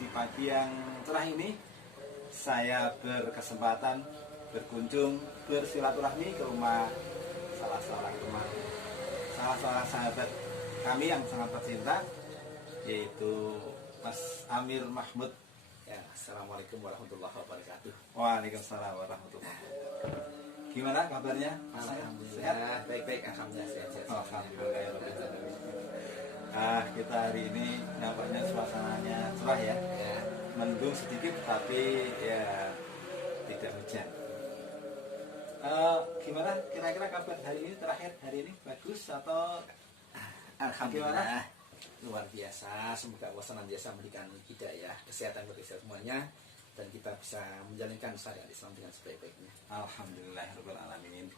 di pagi yang cerah ini saya berkesempatan berkunjung bersilaturahmi ke rumah salah seorang sahabat kami yang sangat tercinta, yaitu Mas Amir Mahmud. Ya, assalamualaikum warahmatullahi wabarakatuh. Waalaikumsalam warahmatullahi wabarakatuh. Gimana kabarnya? Alhamdulillah, baik-baik, alhamdulillah sehat. Alhamdulillah. Kita hari ini nampaknya suasananya cerah ya. Ya, Mendung sedikit tapi ya tidak hujan. Gimana kira-kira kabar hari ini, terakhir hari ini bagus atau alhamdulillah luar biasa. Semoga Allah senantiasa memberikan hidayah, kesehatan bagi kita semuanya, dan kita bisa menjalankan syariat Islam dengan sebaik-baiknya. Alhamdulillahirrahmanirrahim.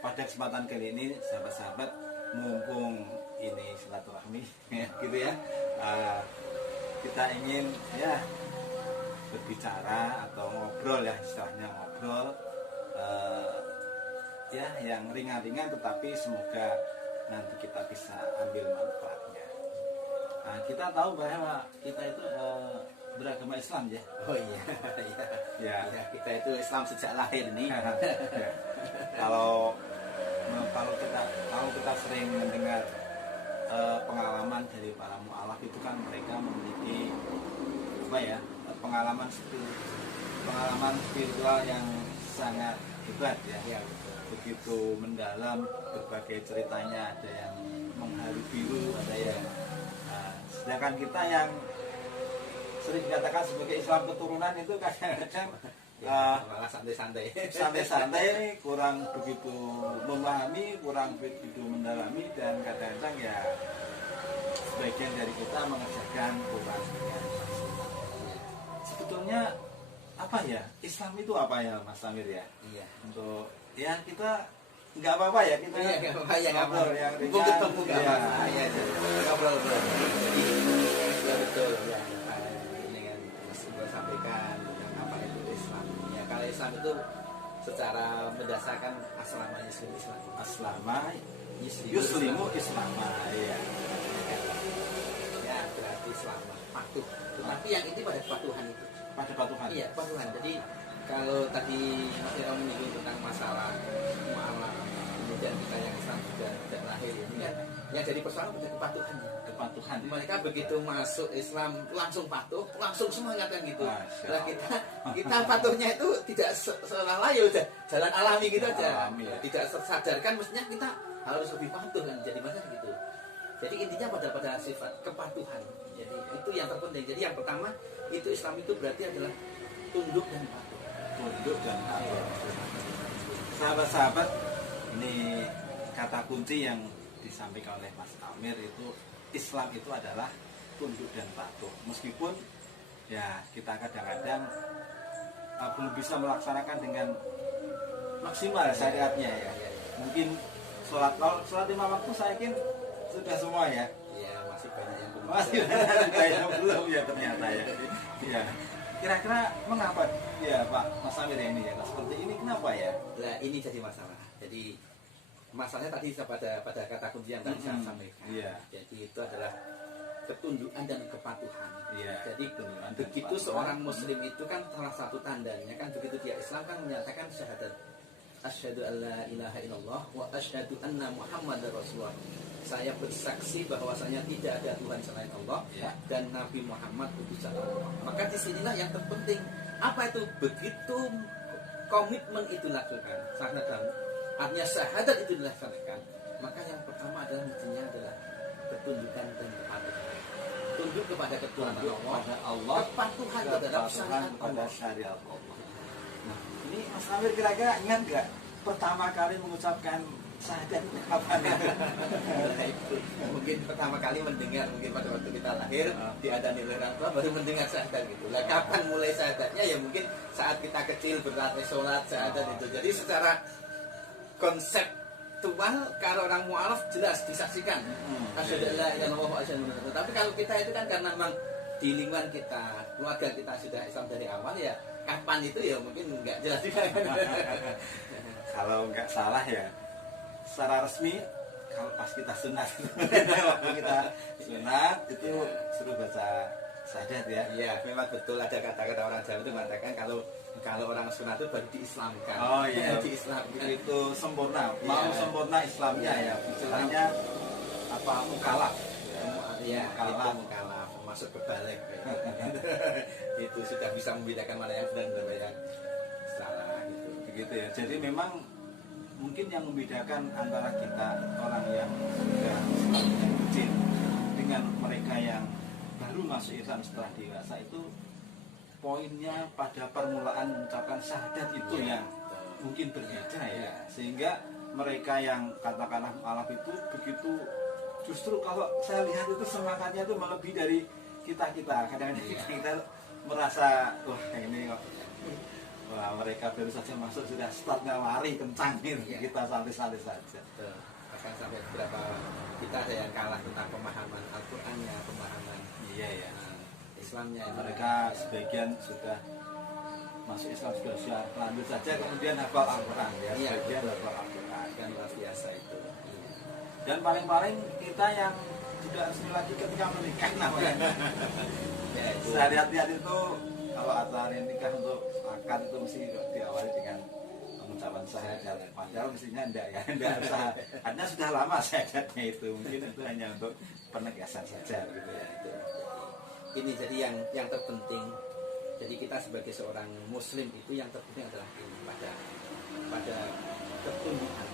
Pada kesempatan kali ini sahabat-sahabat, mumpung ini silaturahmi gitu ya, kita ingin ya berbicara atau ngobrol ya, istilahnya ngobrol ya yang ringan-ringan, tetapi semoga nanti kita bisa ambil manfaatnya. Kita tahu bahwa kita itu beragama Islam ya. Oh iya, ya, kita itu Islam sejak lahir nih. Kalau kita sering mendengar pengalaman dari para mu'alaf itu kan mereka memiliki apa ya, pengalaman spiritual yang sangat hebat ya. Begitu mendalam, berbagai ceritanya, ada yang mengharu biru, ada yang sedangkan kita yang sering dikatakan sebagai Islam keturunan itu kadang-kadang malah santai-santai, kurang begitu memahami, kurang begitu mendalami, dan kadang-kadang ya sebagian dari kita mengerjakan kurang dengan maksimal. Sebetulnya apa ya Islam itu apa ya Mas Amir ya? Iya. Untuk ya kita nggak apa-apa ya, kita ngobrol yang ringan. Ketemu nggak apa-apa. Iya, ngobrol. Ya betul ya. Ini kan masih gue sampaikan tentang apa itu Islam. Ya, kalau Islam itu secara mendasarkan aslama yuslimu islama. Iya. Ya, berarti selama patuh. Tetapi yang inti pada kepatuhan itu. Pada patuhan. Iya, patuhan. Jadi kalau tadi Mas Ira menyinggung tentang masalah muamalah, kemudian kita yang Islam sudah lahir ini kan yang jadi persoalan pada kepatuhannya. Kepatuhan. Mereka begitu masuk Islam langsung patuh, langsung semangat kan gitu. Nah, kita patuhnya itu tidak seolah-olah ya udah jalan alami gitu aja. Ya. Tidak tersadarkan mestinya kita harus lebih patuh kan. Jadi mana gitu. Jadi intinya pada sifat kepatuhan. Jadi itu yang terpenting. Jadi yang pertama itu Islam itu berarti adalah tunduk dan patuh. Tunduk dan patuh. Sahabat-sahabat, ini kata kunci yang disampaikan oleh Mas Amir itu, Islam itu adalah tunduk dan patuh. Meskipun ya kita kadang-kadang belum bisa melaksanakan dengan maksimal syariatnya ya. Mungkin sholat 5 waktu saya yakin sudah semua ya. Iya, masih banyak yang belum. Masih banyak yang belum ya ternyata ya. Ya. Kira-kira mengapa ya Pak Mas Amir ini ya seperti ini, kenapa ya? Nah, ini jadi masalah. Jadi masalahnya tadi pada kata kunci yang tadi saya sampaikan. Iya. Jadi itu adalah ketundukan dan kepatuhan. Iya. Jadi begitu seorang muslim itu kan salah satu tandanya kan begitu dia Islam kan menyatakan syahadat asyhadu alla ilaha illallah wa asyhadu anna muhammadar rasulullah. Saya bersaksi bahwasanya tidak ada Tuhan selain Allah ya, dan Nabi Muhammad utusan Allah. Maka disinilah yang terpenting. Apa itu? Begitu komitmen itu dilakukan, artinya syahadat itu dilaksanakan, maka yang pertama adalah mestinya adalah ketundukan dan kepatuhan. Tunduk kepada ketuhanan Allah, kepatuhan terhadap syariat Allah. Nah, ini Mas Amir kira-kira ingat nggak pertama kali mengucapkan syahadat kapan? Mungkin pertama kali mendengar, mungkin pada waktu kita lahir diadani oleh orang tua baru mendengar syahadat gitu. Lah kapan mulai syahadatnya? Ya mungkin saat kita kecil berlatih sholat syahadat itu. Jadi secara konseptual kalau orang mu'alaf jelas disaksikan. Asyhadu an la ilaha illallah wa asyhadu anna. Tapi kalau kita itu kan karena memang di lingkungan kita, keluarga kita sudah Islam dari awal ya, kapan itu ya mungkin nggak jelas juga. Kalau nggak salah ya, secara resmi kalau pas kita sunat waktu kita sunat itu suruh baca syahadat ya. Iya, memang betul ada kata-kata orang Jawa itu mengatakan kalau orang sunat itu baru diislamkan. Oh iya, diislamkan. itu sempurna, mau Iya. sempurna Islamnya ya, istilahnya apa mukalaf. Iya, Mukalaf. itu mukalaf, masuk ke balik. Itu sudah bisa membedakan mana yang benar dan mana yang salah gitu. Begitu ya. Jadi memang mungkin yang membedakan antara kita orang yang sudah Islam yang kecil dengan mereka yang baru masuk Islam setelah dewasa itu poinnya pada permulaan mengucapkan syahadat itu Ya, yang mungkin berbeda ya, sehingga mereka yang katakanlah mualaf itu begitu, justru kalau saya lihat itu semangatnya itu melebihi dari kita kadang-kadang kita merasa wah ini kok, wah mereka baru saja masuk sudah startnya lari kencang gitu, Ya. kita santai-santai saja. Betul. Bahkan sampai beberapa kita ada yang kalah tentang pemahaman Al-Qur'annya, pemahaman Iya ya, Islamnya. mereka sebagian sudah masuk Islam sudah lanjut saja kemudian hafal Al-Quran ya, Iya, sebagian betul. hafal Al-Quran. kan luar biasa itu. Dan paling-paling kita yang tidak resmi lagi ketika menikah namanya. Ya, itu. Saya lihat-lihat itu kalau acara nikah untuk akad itu mesti diawali dengan pengucapan syahadat. Padahal mestinya enggak ya, enggak usah. Artinya sudah lama syahadatnya itu, mungkin itu hanya untuk penegasan saja gitu ya. Itu. Ini jadi yang terpenting. Jadi kita sebagai seorang Muslim itu yang terpenting adalah ini pada ketundukan,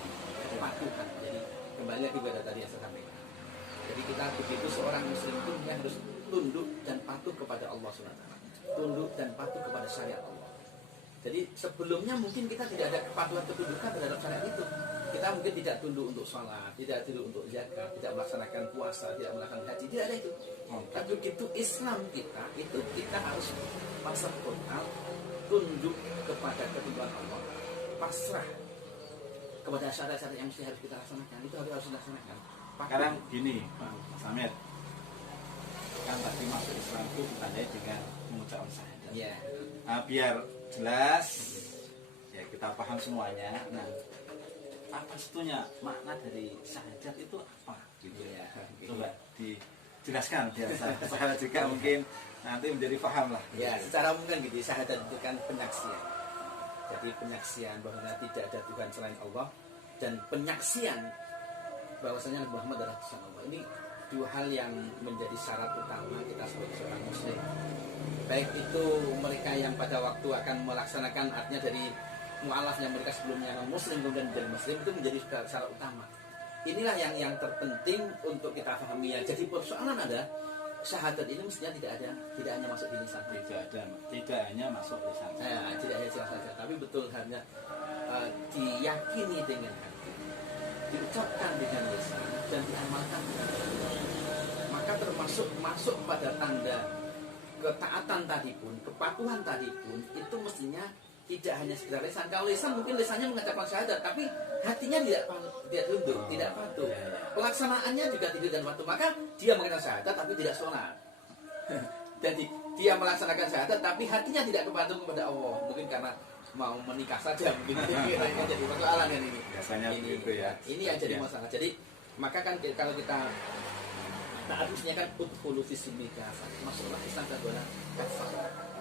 kepatuhan. Jadi kembali lagi pada tadi yang saya sampaikan. Jadi kita begitu seorang Muslim itu yang harus tunduk dan patuh kepada Allah SWT. Tunduk dan patuh kepada syariat Allah. Jadi sebelumnya mungkin kita tidak ada kepatuhan ketundukan terhadap syariat itu. Kita mungkin tidak tunduk untuk sholat, tidak tunduk untuk zakat, tidak melaksanakan puasa, tidak melaksanakan haji, tidak ada itu. Tapi begitu Islam kita, itu kita harus pasrah total, tunduk kepada ketentuan Allah, pasrah kepada syarat-syarat yang mesti harus kita laksanakan. Itu harus dilaksanakan. Sekarang gini Pak Samir, kan tadi masuk Islam itu ditandai dengan mengucapkan syahadat. Ya, Nah, biar jelas ya kita paham semuanya. Nah, apa sebetulnya makna dari syahadat itu apa gitu ya? Coba dijelaskan biar saya juga mungkin nanti menjadi paham lah. ya, secara umum kan gitu, syahadat itu kan penyaksian. Jadi penyaksian bahwa tidak ada Tuhan selain Allah dan penyaksian bahwasanya Nabi Muhammad adalah utusan Allah. Ini dua hal yang menjadi syarat utama kita sebagai seorang Muslim. Baik itu mereka yang pada waktu akan melaksanakan, artinya dari mu'alaf yang mereka sebelumnya non Muslim kemudian menjadi Muslim, itu menjadi syarat utama. Inilah yang terpenting untuk kita pahami ya. Jadi persoalan ada syahadat ini mestinya tidak hanya masuk di lisan. Tidak hanya masuk lisan. Tidak hanya lisan saja, tapi betul hanya diyakini dengan hati, diucapkan dengan lisan dan diamalkan dengan hati. Maka termasuk masuk pada tanda ketaatan tadi pun, kepatuhan tadi pun, itu mestinya tidak hanya sekedar lisan. Kalau lisan mungkin lisannya mengucapkan syahadat, tapi hatinya tidak tunduk, tidak patuh. Pelaksanaannya juga tidak dan patuh. Maka dia mengucapkan syahadat tapi tidak sholat. Jadi dia melaksanakan syahadat tapi hatinya tidak kepatuh kepada Allah. Mungkin karena mau menikah saja mungkin ini jadi persoalan kan ini. Biasanya begitu ya. Ini yang jadi masalah. Jadi maka kan kalau kita harusnya kan udkhulu fi silmi kafah. Masuklah Islam ke dalam kafah.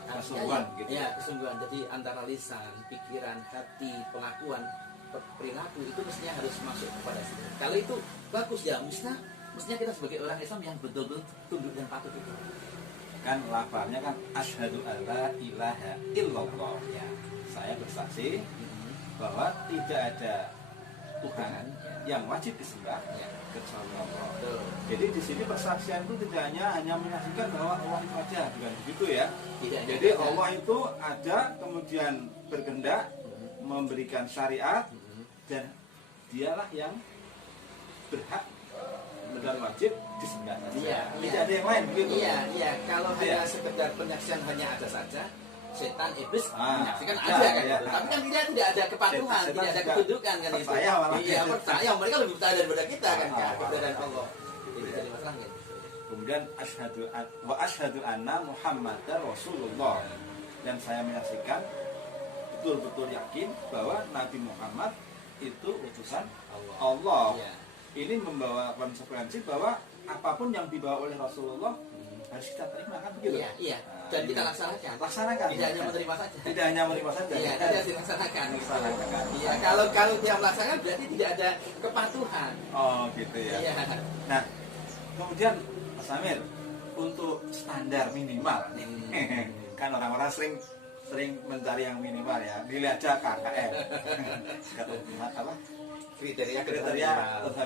Kesungguhan gitu. Ya, kesungguhan. Jadi antara lisan, pikiran, hati, pengakuan, perilaku itu mestinya harus masuk kepada situ. Kalau itu bagus ya, mestinya kita sebagai orang Islam yang betul-betul tunduk dan patuh itu. Kan lafalnya kan asyhadu alla ilaha illallah. Ya, saya bersaksi bahwa tidak ada Tuhan yang wajib disembah kecuali Allah. Betul. Jadi di sini persaksian itu tidak hanya menyaksikan bahwa Allah itu ada, bukan begitu ya. Tidak. Jadi Allah itu ada, kemudian berkehendak memberikan syariat dan dialah yang berhak dan wajib disembah. Iya, Tidak ada yang lain begitu. Iya. Kalau Iya. hanya sekedar penyaksian hanya ada saja, setan iblis menyaksikan ya, aja kan ya. gitu. Tapi kan tidak ada kepatuhan, Setan tidak ada juga ketundukan kan itu. percaya malah. Iya, percaya. Mereka lebih percaya daripada kita kan, Ah, keberadaan Allah. Ini jadi masalah kan. Kemudian asyhadu anna Muhammadar Rasulullah, dan saya menyaksikan betul-betul yakin bahwa Nabi Muhammad itu utusan Allah. Iya. Ini membawa konsekuensi bahwa apapun yang dibawa oleh Rasulullah harus kita terima kan begitu. Iya, iya. Dan kita laksanakan. Laksanakan. Tidak hanya menerima saja. Tidak hanya menerima saja. Iya, tidak dilaksanakan. Laksanakan. Iya, kalau dia melaksanakan berarti tidak ada kepatuhan. Oh gitu ya. Iya. Nah kemudian Mas Amir untuk standar minimal kan orang-orang sering mencari yang minimal ya, dilihat aja KKM apa Kriteria kriteria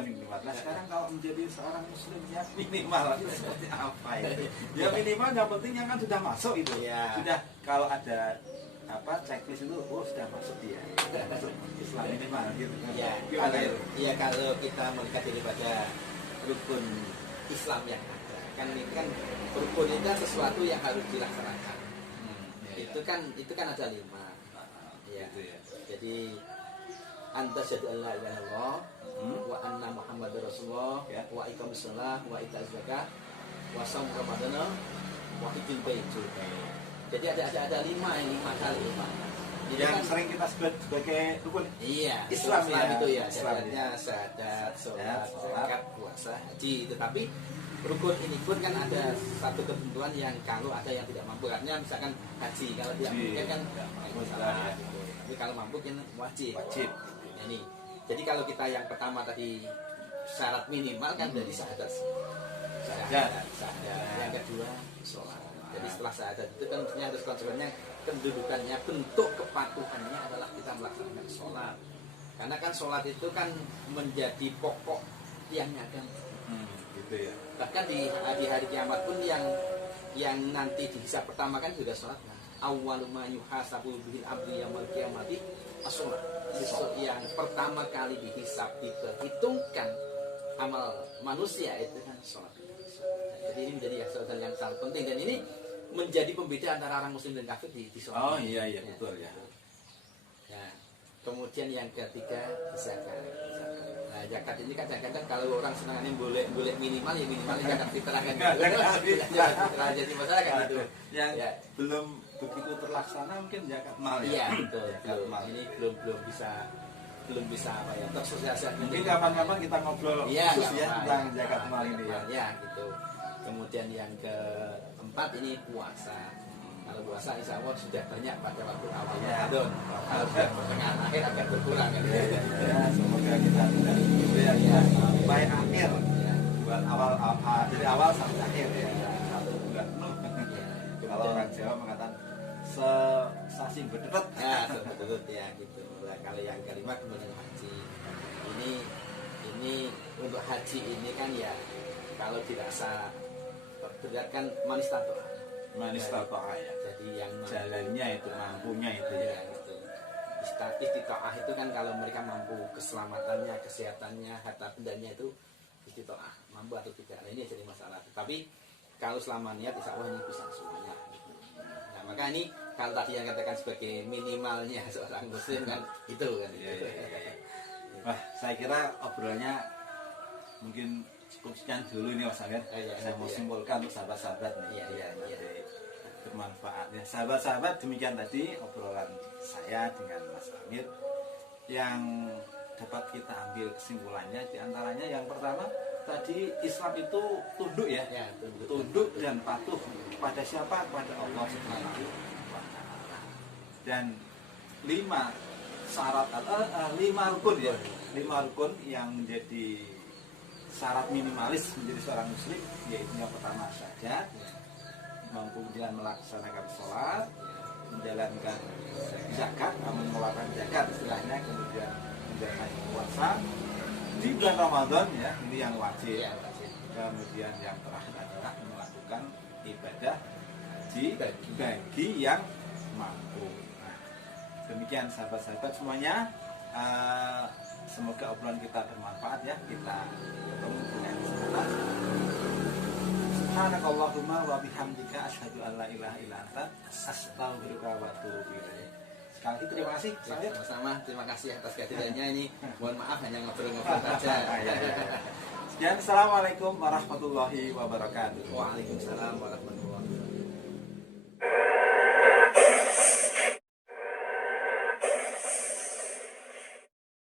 minimal. Nah sekarang kalau menjadi seorang muslim ya minimal itu seperti apa itu? Ya minimal yang penting yang kan sudah masuk itu. Ya. Sudah kalau ada apa checklist itu sudah masuk dia. Sudah masuk Islam minimal gitu. Ya, kalau kita melihat daripada rukun Islam yang ada, kan ini kan rukun itu kan sesuatu yang harus dilaksanakan. Itu kan ada 5. Ya. Gitu ya. Jadi anta syahadu an la ilaha illallah wa anna muhammadar rasulullah wa iqamus shalah wa ita'uz zakah wa shaum ramadana wa hajjul bait. Jadi ada 5 ini 5 kali Pak. Jadi Yang kan sering kita sebut sebagai rukun iya, Islam itu ya. Islamnya Syahadat, sholat, zakat, puasa, haji. Tetapi rukun ini pun kan ada satu ketentuan yang kalau ada yang tidak mampu, artinya misalkan haji, kalau tidak mungkin kan masalah gitu. Tapi kalau mampu kan wajib. Nah, ini. Jadi kalau kita yang pertama tadi syarat minimal kan dari syahadat. Yang kedua sholat. Jadi setelah syahadat itu kan mestinya harus konsekuensinya kedudukannya, bentuk kepatuhannya adalah kita melaksanakan sholat. Karena kan sholat itu kan menjadi pokok tiangnya agama. Gitu ya. Bahkan di hari kiamat pun yang nanti dihisab pertama kan juga sholat. Awwalu ma yuhasabu bihil abdi yaumil qiyamati as-sholat. Yang pertama kali dihisab, diperhitungkan amal manusia itu kan sholat. Jadi ini menjadi sesuatu yang sangat penting, dan ini menjadi pembeda antara orang muslim dan kafir di sholat. Oh iya betul ya. Ya. Kemudian yang ketiga zakat. Nah, zakat ini kadang-kadang kalau orang senangannya boleh minimal ya minimal zakat fitrah kan. Fitrah jadi masalah kan itu. Yang belum begitu terlaksana mungkin zakat mal ya. Iya betul. Zakat mal. Ini belum bisa apa ya tersosialisasi. Mungkin kapan-kapan kita ngobrol khusus ya tentang zakat mal ini ya. Ya gitu. Kemudian yang keempat ini puasa. Kalau puasa insya Allah sudah banyak pada waktu awalnya Ramadan. Kalau sudah pertengahan akhir akan berkurang kan. Ya, semoga kita tidak begitu ya. Sampai akhir. Buat dari awal sampai akhir ya. 1 bulan penuh. Kalau orang Jawa mengatakan sesasing berderet. Ya, berderet ya gitu. Nah, kalau yang kelima kemudian haji. Ini untuk haji ini kan ya kalau dirasa berat kan manis tato. Manis tato'ah ya. Jadi yang jalannya itu, mampunya itu ya. Gitu. Statis tito'ah itu kan kalau mereka mampu keselamatannya, kesehatannya, harta bendanya itu tito'ah, mampu atau tidak. Nah, ini jadi masalah. Tapi kalau selama niat insya Allah ini bisa semuanya. Nah maka ini kalau tadi yang katakan sebagai minimalnya seorang muslim kan itu kan. Wah saya kira obrolannya mungkin cukup sekian dulu nih Mas Amir. Saya mau simpulkan untuk sahabat-sahabat nih. Iya. Bermanfaat ya. Sahabat-sahabat, demikian tadi obrolan saya dengan Mas Amir yang dapat kita ambil kesimpulannya. Di antaranya yang pertama tadi Islam itu tunduk ya. Tunduk dan patuh kepada siapa? Kepada Allah Subhanahu wa taala. Dan 5 syarat atau 5 rukun ya. 5 rukun yang menjadi syarat minimalis menjadi seorang muslim, yaitu yang pertama syahadat, kemudian melaksanakan sholat, menjalankan zakat, mengeluarkan zakat istilahnya, kemudian menjalankan puasa di bulan Ramadan ya, ini yang wajib. Kemudian yang terakhir adalah melakukan ibadah bagi yang mampu. Nah, demikian sahabat-sahabat semuanya. Semoga obrolan kita bermanfaat ya. Kita ketemu dengan kesempatan. Subhanakallahumma wa bihamdika asyhadu an la ilaha illa anta astaghfiruka wa atubu ilaik. Sekali lagi terima kasih. Sama-sama, terima kasih atas kehadirannya. Ini mohon maaf hanya ngobrol-ngobrol saja. Sekian, assalamualaikum warahmatullahi wabarakatuh. Waalaikumsalam warahmatullahi wabarakatuh.